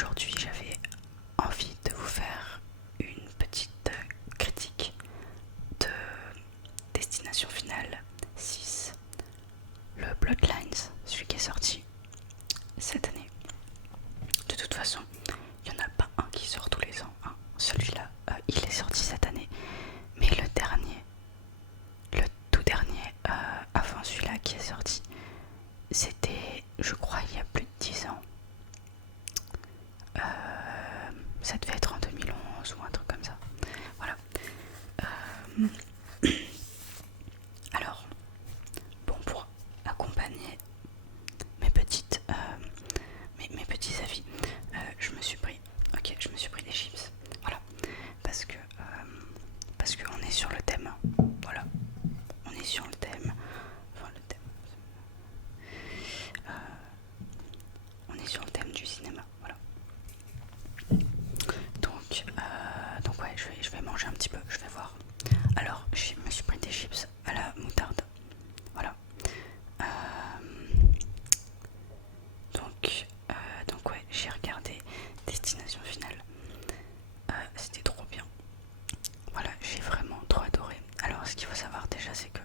aujourd'hui j'avais envie de vous faire une petite critique de Destination Finale 6, le Bloodlines, celui qui est sorti cette année. De toute façon, il n'y en a pas un qui sort tous les ans, hein. Celui-là, il est sorti cette année, mais le dernier, le tout dernier, avant celui-là qui est sorti, c'était, je crois, il y a plus de 10 ans. Ça devait être en 2011 ou un truc comme ça. Voilà. Alors, bon, pour accompagner mes petites, mes petits avis, je me suis pris des chips. Voilà. Parce que on est sur le thème. Voilà. On est sur le thème. Enfin, le thème. On est sur le thème du cinéma. Voilà. Donc ouais, je vais manger un petit peu, je vais voir. Alors, je me suis pris des chips à la moutarde. Voilà. Euh, donc ouais, j'ai regardé Destination Finale. C'était trop bien. Voilà, j'ai vraiment trop adoré. Alors, ce qu'il faut savoir déjà, c'est que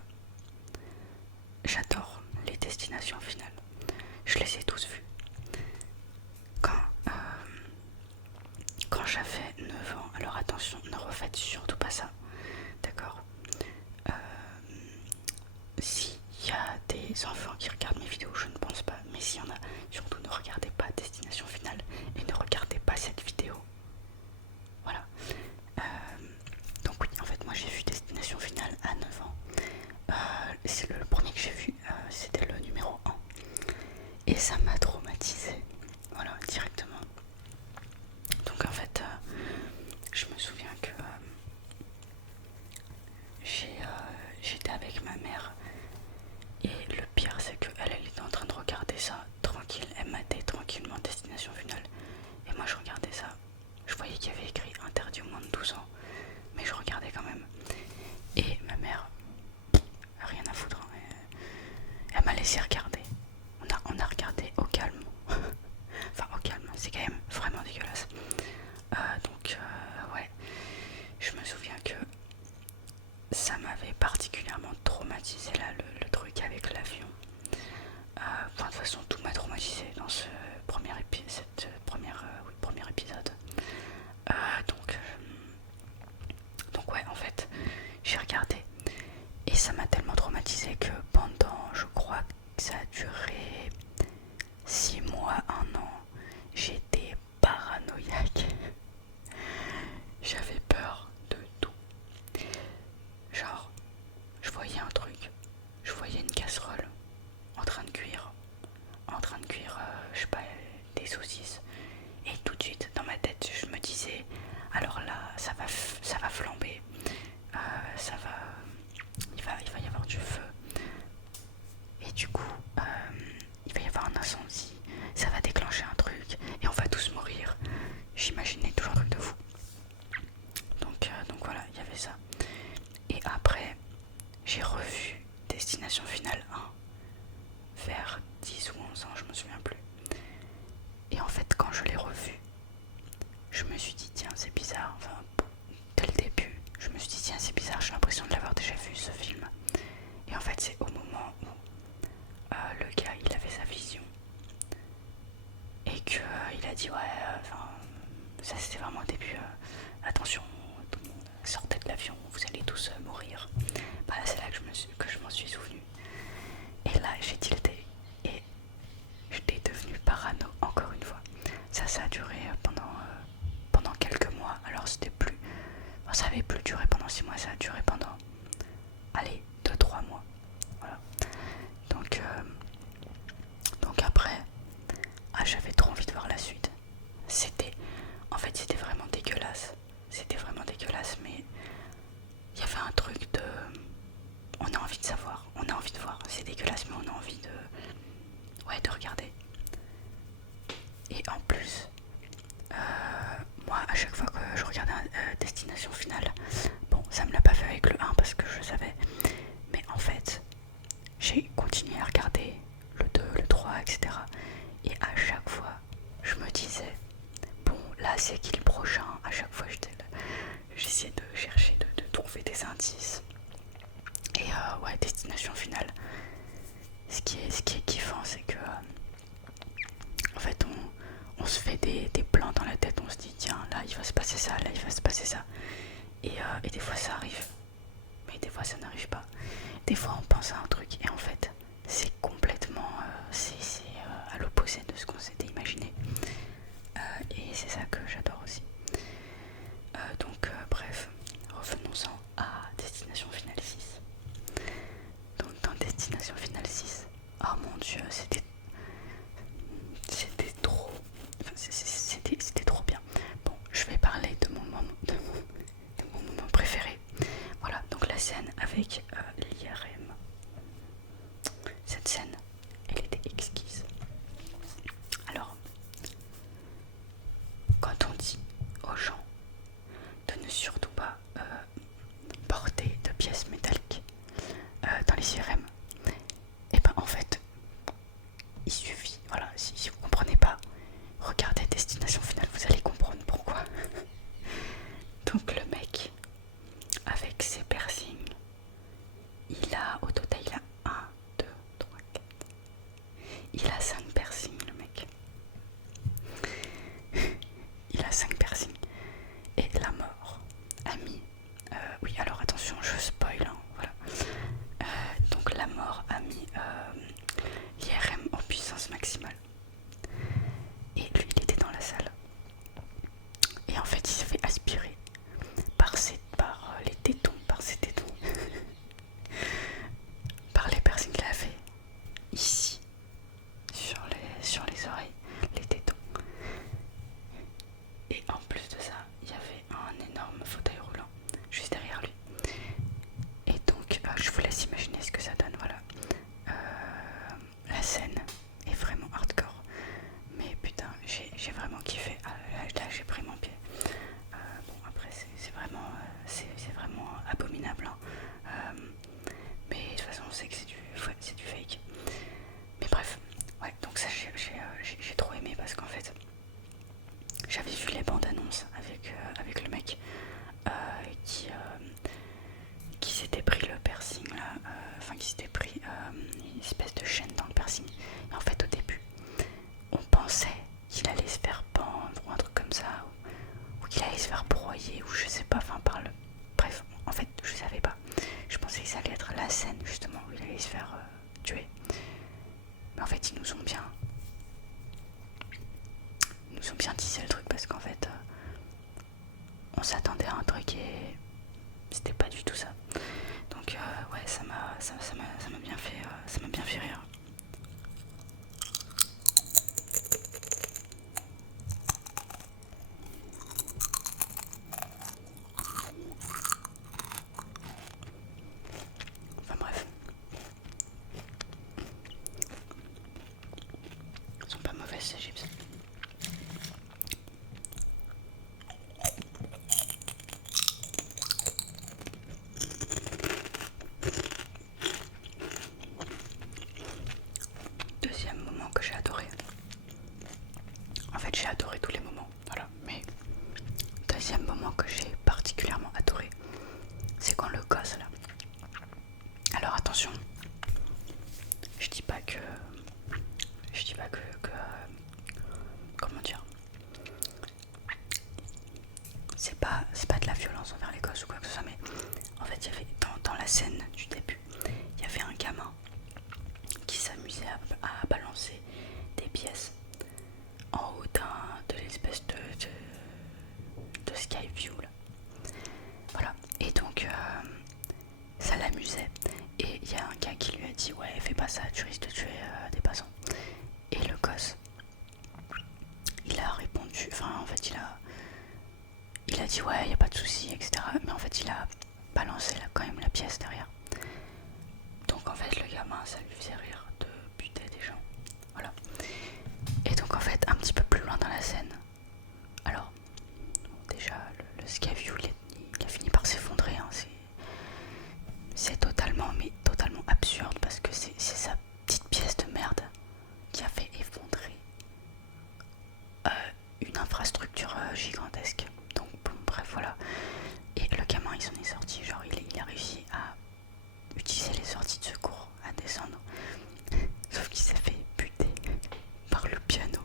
j'adore les destinations finales. Je les ai tous vues. Quand, euh, quand j'avais 9 ans, alors attention, ne refaites surtout pas ça. D'accord. S'il y a des enfants qui regardent mes vidéos, je ne pense pas, mais s'il y en a, surtout ne regardez pas Destination Finale et ne regardez pas cette vidéo. Voilà. Donc oui, en fait, moi j'ai vu Destination Finale à 9 ans. C'est le premier que j'ai vu, c'était le numéro 1. Et ça m'a traumatisé. Voilà, directement. Donc en fait, je me souviens que j'étais avec ma mère. Et le pire, c'est qu'elle était en train de regarder ça tranquille. Elle matait tranquillement Destination Finale. Et moi, je regardais ça. Je voyais qu'il y avait écrit interdit au moins de 12 ans. Mais je regardais quand même. Et ma mère, rien à foutre, hein. Elle m'a laissé regarder. On a regardé au calme. Enfin, au calme, c'est quand même vraiment dégueulasse. Ouais, je me souviens que ça m'avait particulièrement traumatisé là, le truc avec l'avion. De toute façon, tout m'a traumatisé dans ce premier épisode. Donc ouais, en fait, j'ai regardé et ça m'a tellement traumatisé que pendant, je crois que ça a duré 6 mois, 1 an, j'étais paranoïaque. J'avais peur de tout. Genre, je voyais un truc, je voyais une casserole en train de cuire, je sais pas, des saucisses. Et tout de suite, dans ma tête, je me disais, alors là, ça va flamber, il va y avoir du feu. Et du coup, il va y avoir un incendie, ça va déclencher un truc, et on va tous mourir. J'imaginais toujours un truc de fou. Donc voilà, il y avait ça. Et après, j'ai revu Destination Finale 1 vers 10 ou 11 ans, je me souviens plus. Et en fait, quand je l'ai revu, je me suis dit, tiens, c'est bizarre. Enfin, dès le début, je me suis dit, tiens, c'est bizarre, j'ai l'impression de l'avoir déjà vu ce film. Et en fait, c'est au moment où le gars, il avait sa vision. Et qu'il a dit, ouais, ça c'était vraiment au début, attention, tout le monde sortez de l'avion, vous allez tous mourir. Bah, c'est là que je m'en suis souvenu. Et là, j'ai tilté. Et j'étais devenue parano encore une fois. Ça a duré pendant quelques mois. Alors c'était plus... Enfin, ça avait plus duré pendant 6 mois, ça a duré pendant... Allez, 2-3 mois. Voilà. Donc après, j'avais trop envie de voir la suite. En fait, c'était vraiment dégueulasse. C'était vraiment dégueulasse, mais il y avait un truc de... On a envie de savoir, on a envie de voir. C'est dégueulasse, mais on a envie de regarder. Et en plus, moi, à chaque fois que je regardais Destination Finale, bon, ça me l'a pas fait avec le 1 parce que je savais, mais en fait, j'ai continué à regarder le 2, le 3, etc. Et à chaque fois, je me disais, là c'est qui le prochain. À chaque fois j'essayais de chercher, de trouver des indices. Et ouais, destination finale. Ce qui est kiffant, c'est que en fait on se fait des plans dans la tête. On se dit tiens, là il va se passer ça, là il va se passer ça. Et des fois ça arrive, mais des fois ça n'arrive pas. Des fois on pense à un truc et en fait c'est complètement à l'opposé de ce qu'on s'était imaginé. Et c'est ça que j'adore aussi. Donc bref, revenons-en à Destination Finale 6. Donc dans Destination Finale 6, oh mon dieu, c'était trop, enfin, c'était trop bien. Bon, je vais parler de mon moment préféré. Voilà, donc la scène avec l'IRM. Cette scène, elle était exquise. Alors, quand on dit aux gens de ne surtout pas porter de pièces métalliques dans les IRM, et ben en fait, il suffit, voilà, si vous comprenez pas, regardez Destination Finale, vous allez comprendre pourquoi. Donc le mec, avec ses piercings, au total il a 1, 2, 3, 4. Il a 5 piercings le mec. Il a 5 piercings. Et la mort a mis... oui alors attention, je spoil, hein, voilà. Donc la mort a mis l'IRM en puissance maximale. Et lui il était dans la salle. Et en fait il s'est fait aspirer par les tétons, par ses tétons. Par les piercings qu'il avait ici, sur les oreilles, les tétons. Et en plus de ça, il y avait un énorme fauteuil roulant juste derrière lui. Et donc, je vous laisse imaginer ce que ça donne, voilà. La scène est vraiment hardcore. Mais putain, j'ai vraiment kiffé. Là j'ai pris mon pied. Bon, après, c'est vraiment abominable. Hein. Mais de toute façon, on sait que c'est du fake. Mais bref, ouais, donc ça j'ai trop aimé parce qu'en fait, j'avais vu les bandes annonces avec le mec qui s'était pris le piercing là, enfin qui s'était pris une espèce de chaîne dans le piercing. Et en fait, au début, on pensait qu'il allait se faire pendre ou un truc comme ça, ou qu'il allait se faire broyer, ou je sais pas, enfin bref, en fait, je savais pas. Je pensais que ça allait être la scène justement où il allait se faire tuer. Mais en fait, ils nous ont bien tissé le truc parce qu'en fait, on s'attendait à un truc et c'était pas du tout ça. Donc ouais, ça m'a bien fait rire. Enfin bref, elles sont pas mauvaises ces chips. Deuxième moment que j'ai adoré. En fait, j'ai adoré tous les moments, voilà. Mais deuxième moment que j'ai particulièrement adoré, c'est quand le gosse là. Alors attention, je dis pas que comment dire, c'est pas de la violence envers les gosses ou quoi que ce soit, mais en fait il y avait dans la scène du début, il y avait un gamin qui s'amusait à balancer des pièces en haut de l'espèce de Skyview là. Voilà, et donc ça l'amusait. Et il y a un gars qui lui a dit ouais, fais pas ça, tu risques de tuer des passants. Et le gosse, il a répondu, enfin en fait il a dit ouais, y a pas de souci, etc. Mais en fait il a balancé quand même la pièce derrière. Donc en fait le gamin, ça lui faisait rire de buter des gens. Voilà. Et donc en fait un petit peu plus loin dans la scène, alors déjà le Skyview il a fini par s'effondrer, hein. C'est totalement absurde parce que c'est sa petite pièce de merde qui a fait effondrer une infrastructure structure gigantesque. Donc bon, bref, voilà. Et le gamin il s'en est sorti, genre il a réussi à utiliser les sorties de secours, à descendre. Sauf qu'il s'est fait buter par le piano.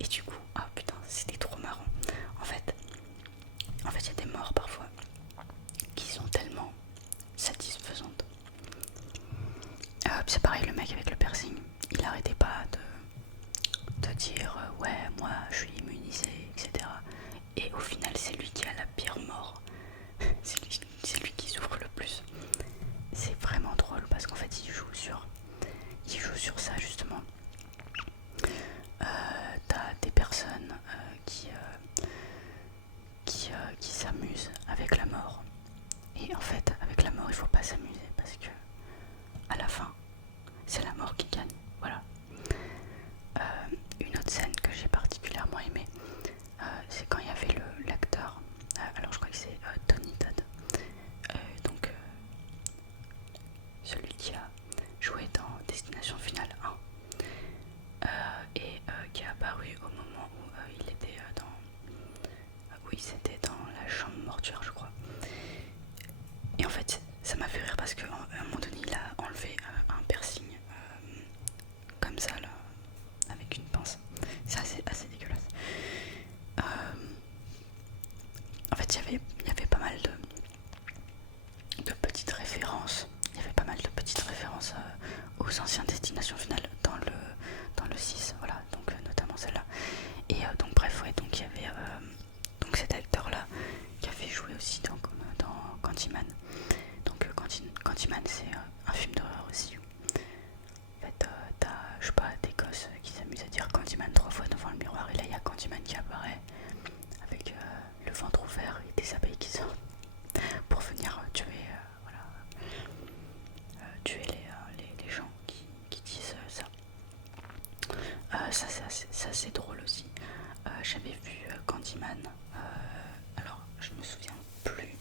Et du coup, ah putain, c'était trop marrant. En fait, il y a des morts parfois qui sont tellement satisfaisantes. C'est pareil, le mec avec le piercing, il arrêtait pas de dire ouais, moi je suis immunisé, etc. Et au final, c'est lui qui a la pire mort. C'est lui qui souffre le plus. C'est vraiment drôle parce qu'en fait, il joue sur ça justement. T'as des personnes qui s'amusent avec la mort. Et en fait, avec la mort, il faut pas s'amuser parce que à la fin, c'est la mort qui gagne. Voilà. Une autre scène que j'ai particulièrement aimée, c'est quand il y avait l'acteur. Alors je crois que c'est Tony Todd. Donc celui qui a joué dans Destination Finale 1 et qui a apparu au moment où il était oui, c'était dans la chambre mortuaire, je crois. Et en fait, ça m'a fait rire parce qu'à un moment donné, il a enlevé un piercing comme ça, là, avec une pince. C'est assez dégueulasse. En fait, il y avait pas mal de petites références. Il y avait pas mal de petites références aux anciennes Destinations Finales dans le 6, voilà, donc notamment celle-là. Et donc bref, ouais, donc il y avait donc cet acteur-là qui avait joué aussi dans Candyman. Donc Candyman, c'est un film d'horreur aussi. En fait, t'as, je sais pas, des gosses qui s'amusent à dire Candyman 3 fois devant le miroir, et là il y a Candyman qui apparaît avec le ventre ouvert et des abeilles qui sortent pour venir tuer, voilà, tuer les gens qui disent ça. Ça c'est drôle aussi. J'avais vu Candyman, alors je me souviens plus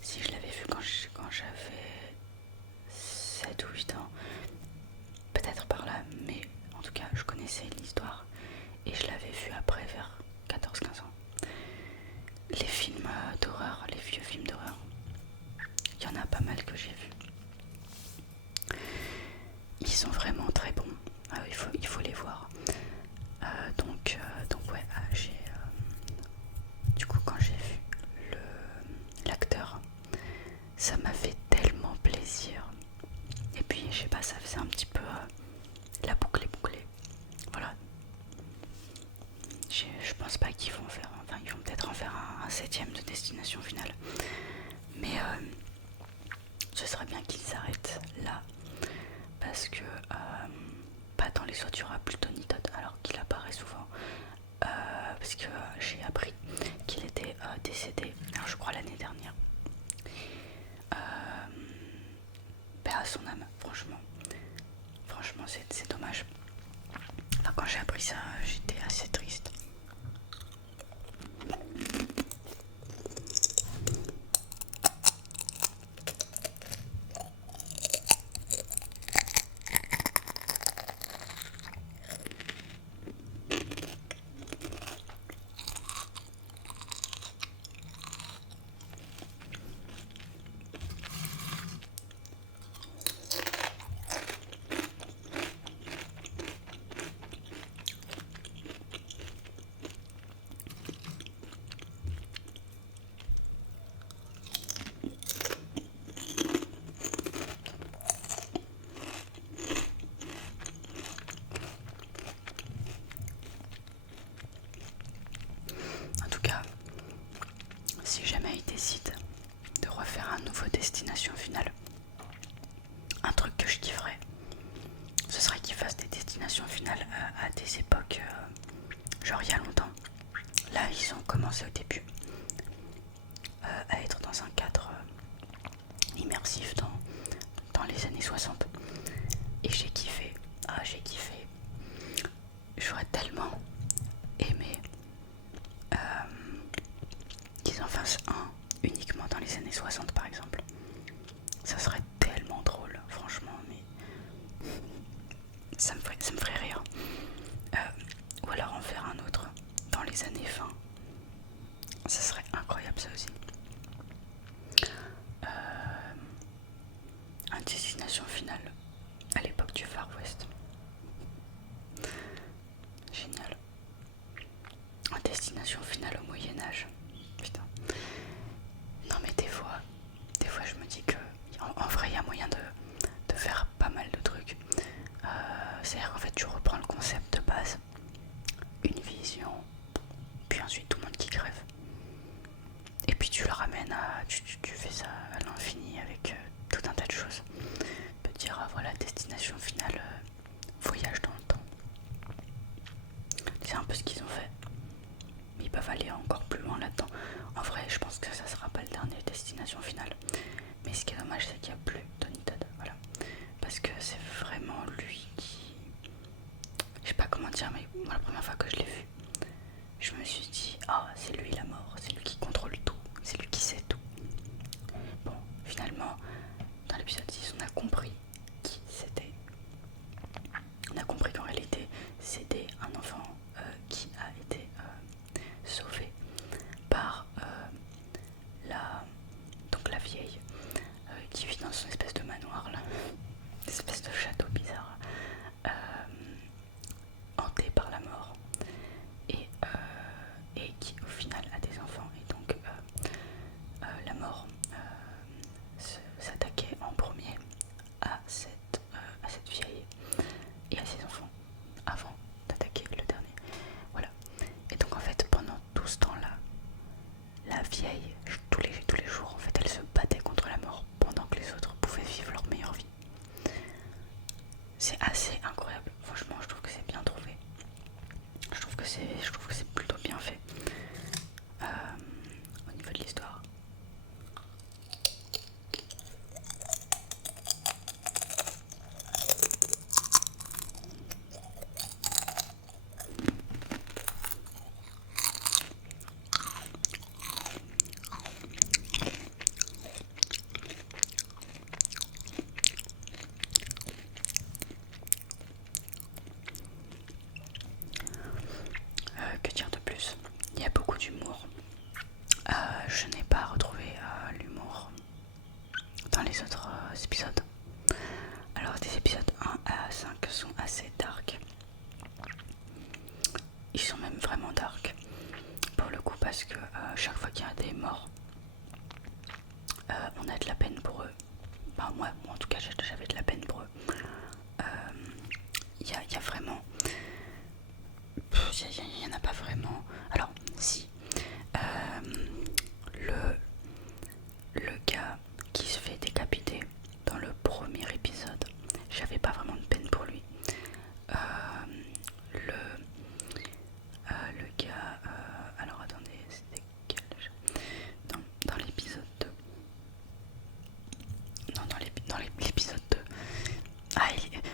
si je l'avais vu quand j'avais 7 ou 8 ans, peut-être par là, mais en tout cas je connaissais l'histoire et je l'avais vu après vers 14-15 ans. Les films d'horreur, les vieux films d'horreur, il y en a pas mal que j'ai vus. Ils sont vraiment très bons, il faut les voir. Donc ouais, du coup quand j'ai vu l'acteur, ça m'a fait tellement plaisir. Et puis je sais pas, ça faisait un petit peu la boucle est bouclée. Voilà. Je pense pas qu'ils vont faire, enfin ils vont peut-être en faire un 7ème de Destination Finale. Mais ce serait bien qu'ils s'arrêtent là. Parce que pas dans les autres, il y aura plus Tony Todd alors qu'il apparaît souvent. Parce que j'ai appris qu'il était décédé, alors je crois l'année dernière. Paix à son âme, franchement c'est dommage. Enfin, quand j'ai appris ça, j'étais assez triste. En tout cas, si jamais il décide de refaire un nouveau Destination Finale, un truc que je kifferais, ce serait qu'il fasse des Destinations Finales à des époques, genre il y a longtemps. Là, ils ont commencé au début à être dans un cadre immersif dans les années 60. Et j'ai kiffé. Ah, j'ai kiffé. J'aurais tellement aimé qu'ils en fassent un uniquement dans les années 60 par exemple. Ça serait tellement drôle, franchement, mais ça me ferait rire. Ou alors en faire un autre dans les années fin ménage. Putain. Non mais des fois je me dis que en vrai il y a moyen de faire pas mal de trucs. C'est-à-dire qu'en fait tu reprends le concept de base, une vision, puis ensuite tout le monde qui crève. Et puis tu le ramènes à... Tu fais ça à l'infini avec tout un tas de choses. On peut dire voilà, destination finale, voyage dans le temps. C'est un peu ce qu'ils ont fait. Mais ils peuvent aller encore plus loin là-dedans. En vrai, je pense que ça sera pas le dernier destination finale. Mais ce qui est dommage, c'est qu'il n'y a plus Tony Todd. Voilà. Parce que c'est vraiment lui qui... Je sais pas comment dire, mais moi, la première fois que je l'ai vu, je me suis dit, ah, c'est lui la mort, c'est lui qui contrôle tout, c'est lui qui sait tout. Bon, finalement, dans l'épisode 6, on a compris qui c'était. On a compris qu'en réalité, c'était un enfant qui a été sauvé par la vieille qui vit dans son espèce de manoir là, une espèce de château bizarre, hanté par la mort, et qui au final a des enfants. Et donc la mort s'attaquait en premier à cette vieille et à ses enfants avant d'attaquer le dernier. Voilà. Et donc en fait pendant tout ce temps-là, la vieille, tous les jours en fait, elle se battait contre la mort pendant que les autres pouvaient vivre leur meilleure vie. C'est assez incroyable. Franchement, je trouve que c'est bien trouvé. Je trouve que c'est plutôt bien fait au niveau de l'histoire. Que dire de plus? Il y a beaucoup d'humour. Je n'ai pas retrouvé l'humour dans les autres épisodes. Alors des épisodes 1 à 5 sont assez dark. Ils sont même vraiment dark pour le coup, parce que chaque fois qu'il y a des morts, on a de la peine pour eux. Enfin, moi en tout cas j'avais de la peine pour eux. Il y a vraiment... Il n'y en a pas vraiment. Alors si, le gars qui se fait décapiter dans le premier épisode, j'avais pas vraiment de peine pour lui. Le gars... alors attendez, c'était quel... dans l'épisode 2. Non, dans l'épisode 2. Ah,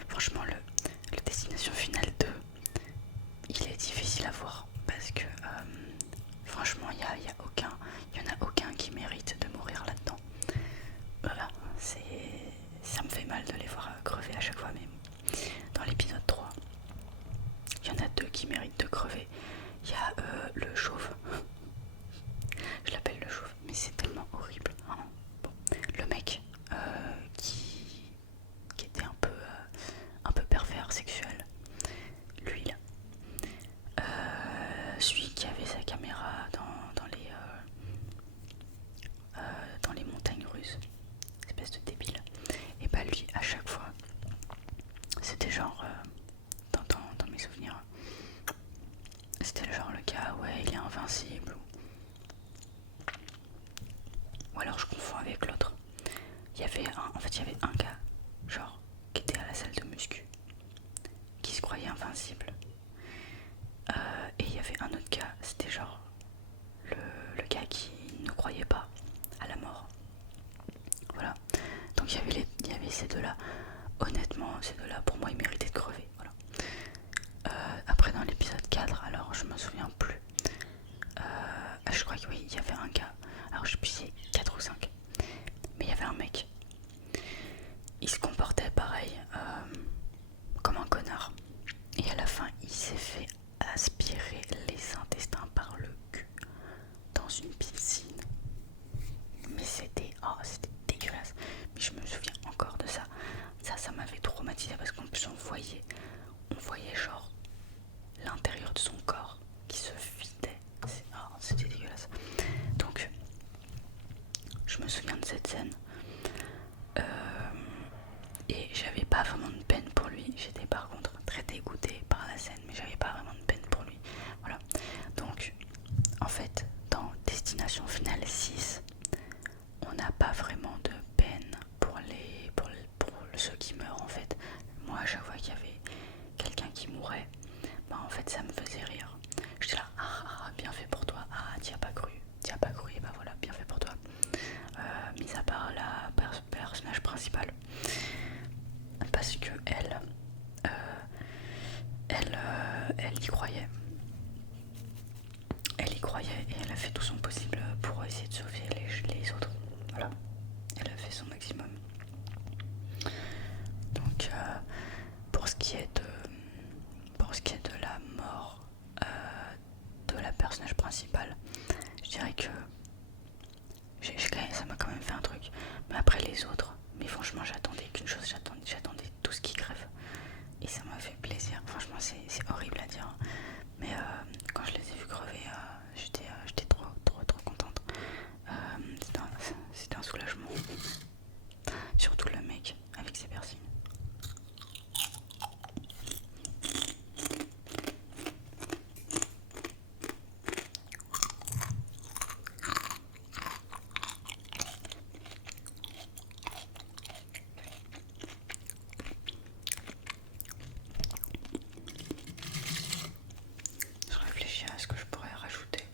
franchement, le Destination Finale 2, il est difficile à voir parce que franchement, il y en a aucun qui mérite de mourir là-dedans. Voilà, ça me fait mal de les voir crever à chaque fois, mais dans l'épisode 3, il y en a deux qui méritent de crever. Il y a le chauve. Je l'appelle le chauve, mais c'est tellement horrible. Hein. Bon, le mec qui était un peu pervers sexuel, lui là. Celui qui avait sa caméra dans les montagnes russes, espèce de débile. Et bah lui, à chaque fois, c'était genre, dans mes souvenirs, c'était le genre le gars, ouais, il est invincible. Ou alors je confonds avec l'autre. Il y avait un gars, genre, qui était à la salle de muscu, qui se croyait invincible. Et il y avait un autre gars, c'était genre le gars qui ne croyait pas à la mort. Voilà. Donc il y avait ces deux-là. Honnêtement, ces deux-là, pour moi, ils méritaient de crever. Voilà. Après, dans l'épisode 4, alors je me souviens plus. Je crois que oui, il y avait un gars. Alors je sais plus si c'est 4 ou 5. Mais il y avait un mec. Il se comportait pareil, comme un connard. Et à la fin, il s'est fait aspirer les intestins par le cul dans une piscine. Mais c'était dégueulasse. Mais je me souviens encore de ça. Ça m'avait traumatisé parce qu'en plus on voyait genre l'intérieur de son corps qui se vidait. C'était dégueulasse. elle y croyait. Elle y croyait et elle a fait tout son possible pour essayer de sauver les autres. Voilà, elle a fait son maximum. Donc pour ce qui est de la mort de la personnage principale, je dirais que ça m'a quand même fait un truc. Mais après les autres, mais franchement j'attendais qu'une chose, j'attendais tout ce qui crève. Et ça m'a fait plaisir. Franchement c'est horrible à dire. Mais quand je les ai vus crever, j'étais trop contente. C'était un soulagement. Surtout le mec avec ses piercings. Je réfléchis à ce que je pourrais rajouter.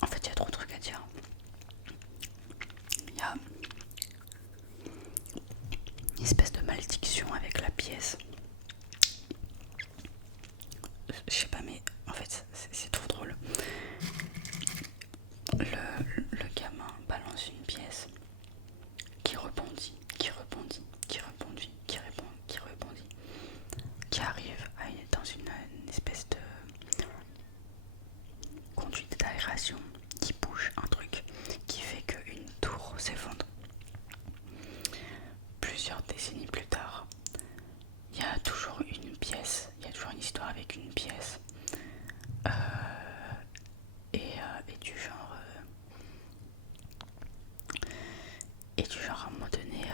En fait, il y a trop de trucs à dire. Il y a une espèce de malédiction avec la pièce. Je sais pas, mais en fait, c'est trop drôle. Le gamin balance une pièce qui rebondit, qui arrive dans une espèce de conduite d'aération qui bouge un truc qui fait qu'une tour s'effondre. Plusieurs décennies plus tard, il y a toujours une pièce, il y a toujours une histoire avec une pièce et du genre à un moment donné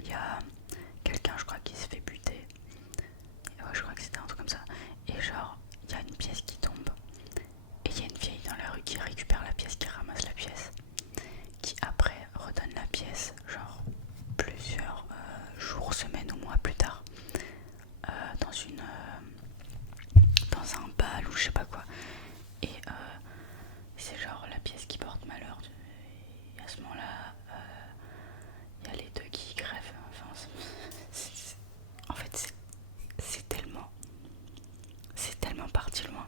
il y a quelqu'un, je crois, qui se fait buter. Ouais, je crois que c'était un truc comme ça. Et genre, il y a une pièce qui tombe. Et il y a une vieille dans la rue qui récupère la pièce, qui ramasse la pièce. Qui après redonne la pièce, genre plusieurs jours, semaines ou mois plus tard. Dans un bal ou je sais pas quoi. Et c'est genre la pièce qui porte malheur. Et à ce moment-là, il y a les deux qui crèvent. Enfin, en fait, c'est tellement parti loin.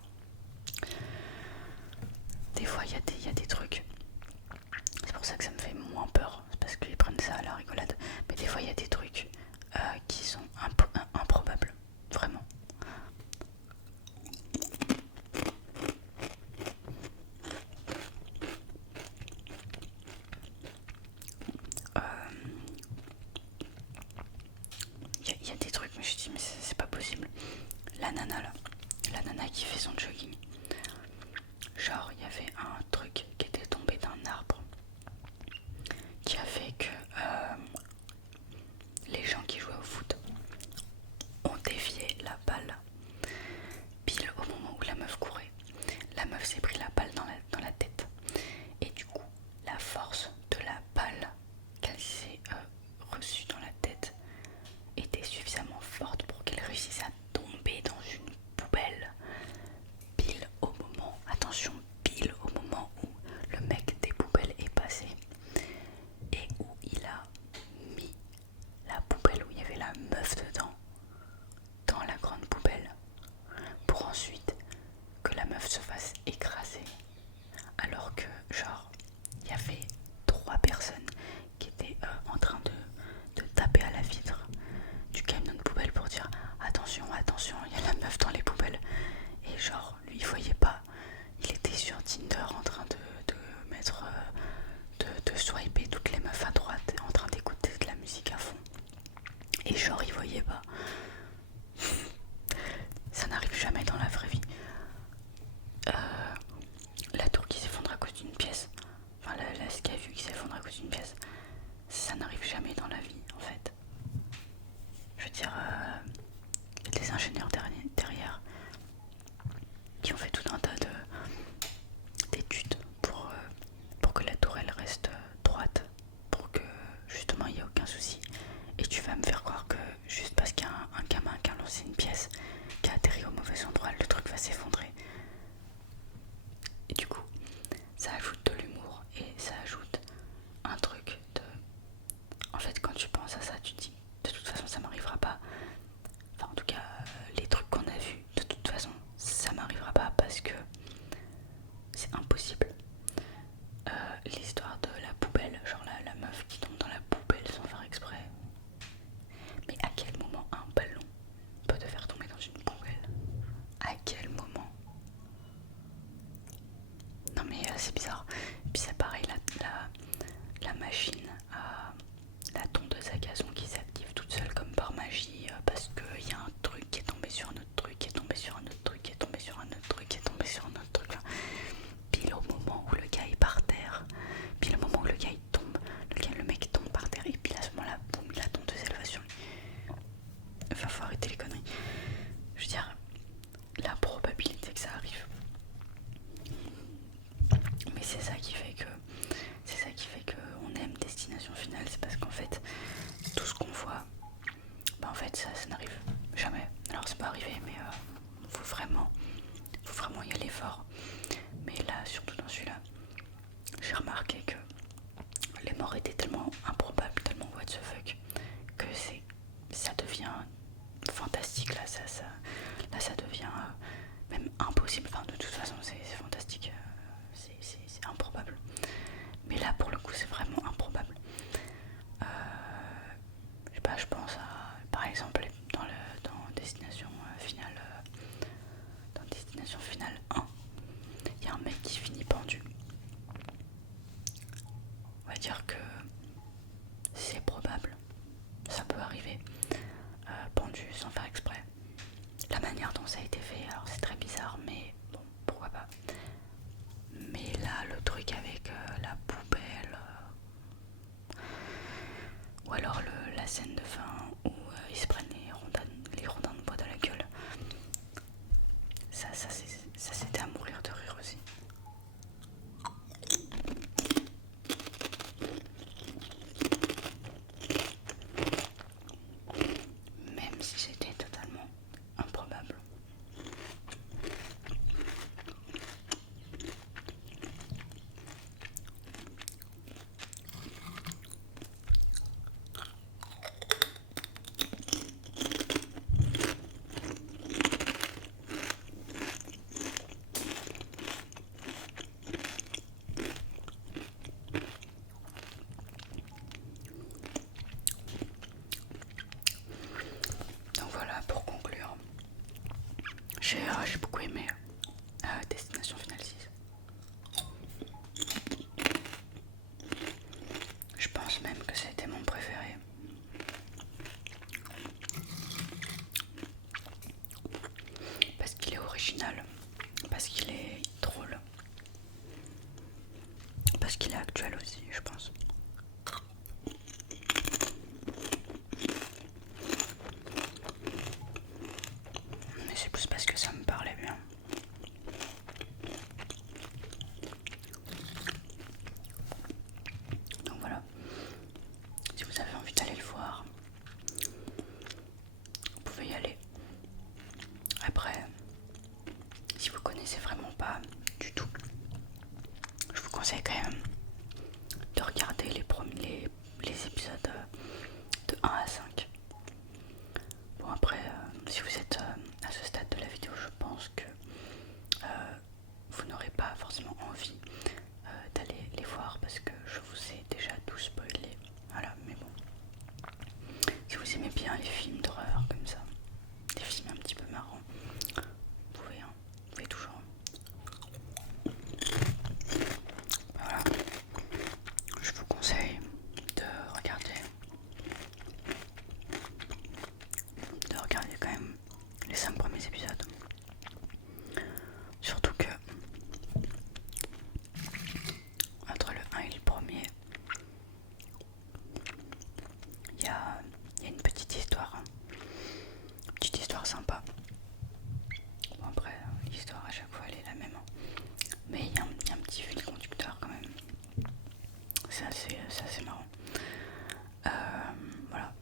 Des fois, il y a des trucs. C'est pour ça que ça me fait moins peur. C'est parce qu'ils prennent ça à la rigolade. Mais des fois, il y a des trucs qui sont improbables. Vraiment. Il y a des trucs, mais je dis, mais c'est pas possible. La nana là, la nana qui fait son jogging. Genre, il y avait un truc qui était tombé d'un arbre qui a fait que les gens qui jouaient au foot ont dévié la balle pile au moment où la meuf courait. La meuf s'est pris la balle dans la tête. Et du coup, la force de la balle qu'elle s'est reçue dans la tête était suffisamment forte pour qu'elle réussisse à tomber dans une poubelle pile au moment, attention, pile au moment où le mec des poubelles est passé et où il a mis la poubelle où il y avait la meuf dedans dans la grande poubelle pour ensuite que la meuf se fasse écraser, alors que genre il y avait 3 personnes qui étaient en train de taper à la vitre du camion de poubelle pour dire attention, attention, il y a la meuf dans les poubelles. Et genre lui il voyait pas, il était sur Tinder en train de mettre de swiper toutes les meufs à droite en train d'écouter de la musique à fond. Et genre il voyait pas. Ça n'arrive jamais dans la vraie vie. La tour qui s'effondre à cause d'une pièce, enfin la SKU qui s'effondre à cause d'une pièce, ça n'arrive jamais dans la vie en fait. Je veux dire, il y a des ingénieurs derrière qui ont fait tout un tas d'études pour que la tour elle reste droite, pour que justement il n'y ait aucun souci. Et tu vas me faire croire que juste parce qu'il y a un gamin qui a lancé une pièce qui a atterri au mauvais endroit, le truc va s'effondrer. c'est bizarre. Et puis c'est pareil, la machine à la tondeuse à gazon qui s'active toute seule comme par magie parce qu'il y a un truc qui est tombé sur un autre truc, qui est tombé sur un autre truc, qui est tombé sur un autre truc, qui est tombé sur un autre truc. Pile au moment où le gars est par terre, pile au moment où le gars il tombe, le mec tombe par terre et puis à ce moment là, boum, la tondeuse elle va sur lui. Enfin, faut arrêter les conneries. Je veux dire, la probabilité que ça arrive. Mais c'est ça qui fait que on aime Destination Finale, c'est parce qu'en fait tout ce qu'on voit, bah en fait ça n'arrive jamais. Alors c'est pas arrivé, mais faut vraiment y aller fort. Mais là, surtout dans celui-là, j'ai remarqué que les morts étaient tellement improbables, tellement what the fuck, que ça devient fantastique. Là ça devient même impossible. Enfin, de toute façon c'est fantastique, c'est improbable. Mais là pour le coup c'est vraiment improbable. Je sais pas, je pense à par exemple dans Destination Finale, dans Destination Finale 1, il y a un mec qui finit pendu. On va dire que c'est probable, ça peut arriver, pendu sans faire exprès. La manière dont ça a été fait, alors c'est très bizarre, mais bon, pourquoi pas. Mais là, le truc avec la poubelle, ou alors la scène de fin où ils se prennent les rondins de bois dans la gueule, ça c'était à mourir de rire aussi. Même si c'était totalement improbable. Donc voilà, pour conclure, j'ai beaucoup aimé Destination Finale 6. Je pense même que c'était mon préféré. Parce qu'il est original, parce qu'il est drôle, parce qu'il est actuel aussi, je pense. Mais c'est plus parce que ça me parlait bien. Donc voilà, si vous avez envie d'aller le voir, vous pouvez y aller. Après, si vous connaissez vraiment pas du tout, je vous conseille quand même de regarder les épisodes de 1 à 5. Bon après, si vous êtes à ce stade de la vidéo, je pense que vous n'aurez pas forcément envie d'aller les voir parce que je vous ai déjà tout spoilé. Voilà, mais bon. Si vous aimez bien les films d'horreur comme ça, des films un petit peu marrants, vous pouvez toujours. Voilà, je vous conseille de regarder quand même les 5 premiers épisodes. Surtout que entre le 1 et le premier, il y a une petite histoire sympa. Bon après, l'histoire à chaque fois elle est la même, mais il y a un petit fil conducteur quand même. C'est assez marrant. Voilà.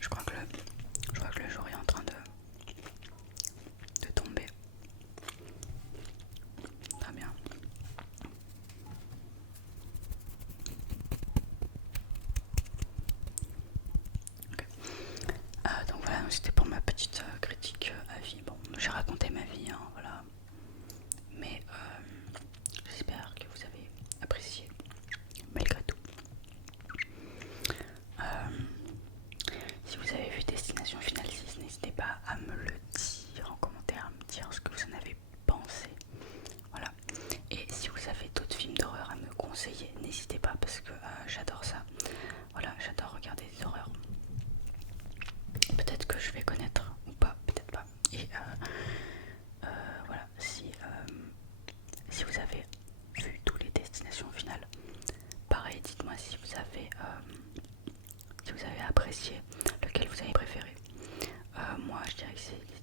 Je crois que le jour est en train de tomber. Très bien. Okay. Donc voilà, c'était pour ma petite critique avis. Bon, j'ai raconté ma vie, hein, voilà. Mais j'espère que vous avez apprécié malgré tout. si vous avez apprécié, lequel vous avez préféré. Moi je dirais que c'est